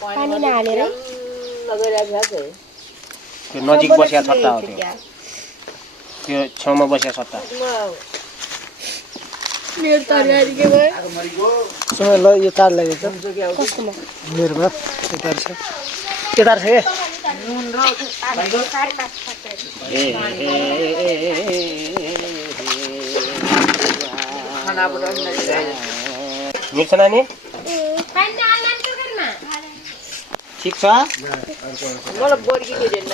पानी नहालेर त्यो नजिक बसेको सट्टा हो त्यो छेउमा बसेको सट्टा मेरो तरकारी के भयो सुन ल यो तार लागेछ कसकोमा मेरोमा यो तार छ के तार छ के मिर्छ नानी ठिक छ मलाई बर्की के देन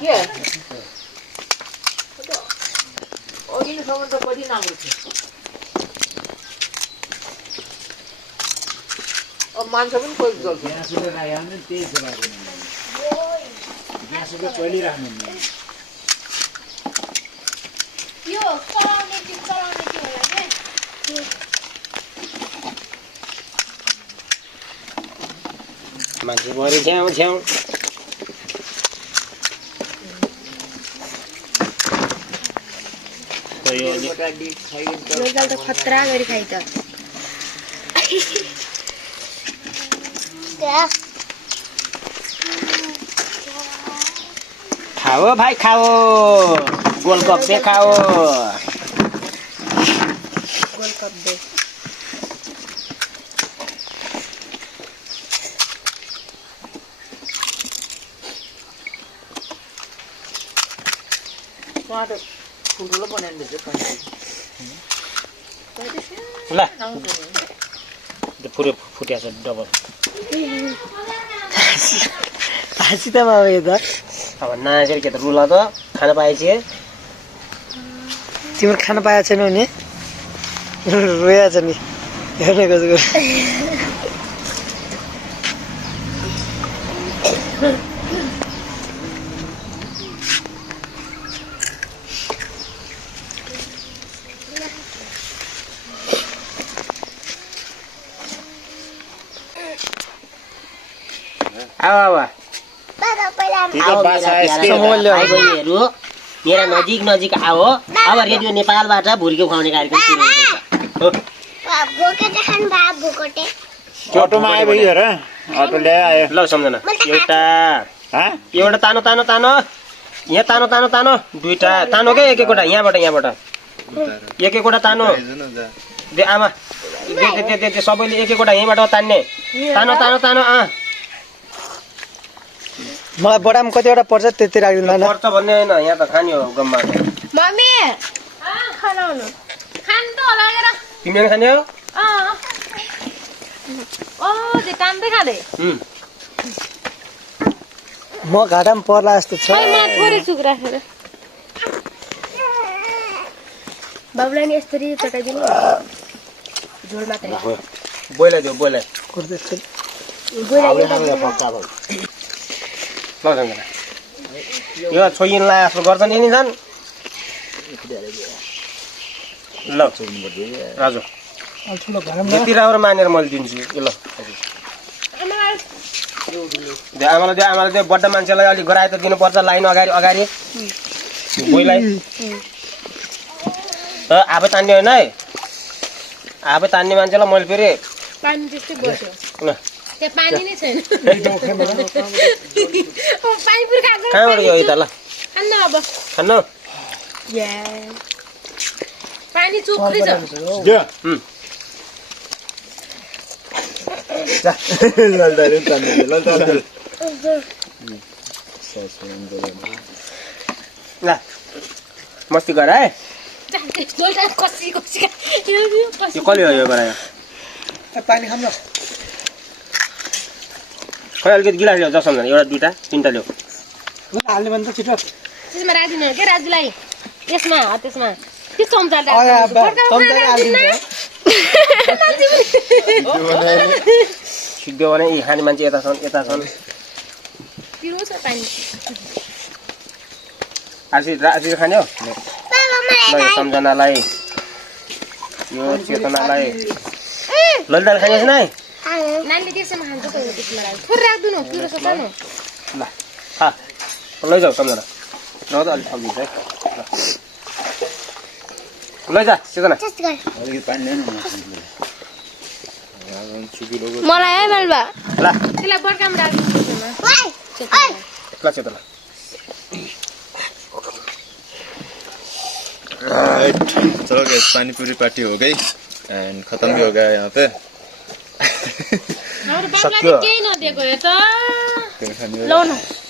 के अघिसम्म त कति नाङ्गो थियो अब मान्छे पनि कोही जल्छ मान्छे भरि झ्याउ झ्याउ त खतरा गरी खाइ त खाओ भाइ खाओ गोलगप्पे खाओ गोलगप्पे ठुल्ठुलो बनाइदिन्छ ल त्यो पुरै फुट्या छ डबल हाँसितामा हो यो त अब नाचेर के त रुला त खान पाएछ तिम्रो खान पाएको छैन भने रोया छ नि हेर्ने कसको आओ मेरा नजिक नजिक आओ अब रेडियो नेपालबाट भुर्की खुवाउने कार्यक्रम सुरु हुँदैछ अटोमा आयो भाइ हेर अटो ल्यायो ल सम्झना एउटा तानो तानो तानो यहाँ तानो तानो तानो दुईटा तानो के एक एकवटा यहाँबाट एक एकवटा तानो दे आमा दे सबैले एक एकवटा यहीँबाट तान्ने तानो तानो तानो मलाई बडाम कतिवटा पर्छ त्यति राखिदिनु न पर्छ भन्ने हैन यहाँ त खानी हो गम्मा मम्मी खानाउनु खान त होला गएर तिमीले खाने हो जे कान्दै खाँदै म घाटामा पर्ला जस्तो छ थोरै चुक राखेर बाबुलाई नि यसरी चटाइदिनु झोल मात्रै बोइला दियो बोइला ल सँगै यो छोइनलाई आफ्नो गर्छ नि झन् ल राजु यति राम्रो मानेर मैले दिन्छु ल आमालाई दियो बड्डा मान्छेलाई अलिक गराए त दिनुपर्छ लाइन अगाडि बोइलाई आफै तान्ने होइन है आफै तान्ने मान्छेलाई मैले फेरि पानी त्यस्तै बस्यो ल त्यहाँ पानी नै छैन पानी पुरी खान्छ कहाँबाट गयो त ल खान्न अब खानु पानी चुक्री छ ल मस्ती गर है यो कसले हो यो गरायो पानी खाम न खै अलिकति गिलास ल्याउ जसम्म एउटा दुईटा तिनटा ल्याउ हाल्ने भने त छिटो त्यसमा राखिदिनु के राजुलाई त्यसमा त्यो चम्चा सिक्यो भने यी खाने मान्छे यता छन् आशी खाने हो ल सम्झनालाई यो चेतनालाई ललिताले खाने छैन है नानीले त्यसमा खान्छ त त्यसमा राख्नु थोरै राख्दिनु पिरो छ सानो ल खा लैजाऊ सम्झना ल त अलिक थपिदिन्छ है ल लैजा सिर्जना अलिकति पानी ल्याउनु न मलाई है बालबा ल त्यसलाई बर्खामा राख्नु ल चेतला चलो गाइस पानी पूरी पार्टी हो गई एंड खत्म भी हो गया यहाँ पे हाम्रो बाबुलाई केही नदिएको हो त खाने लौ न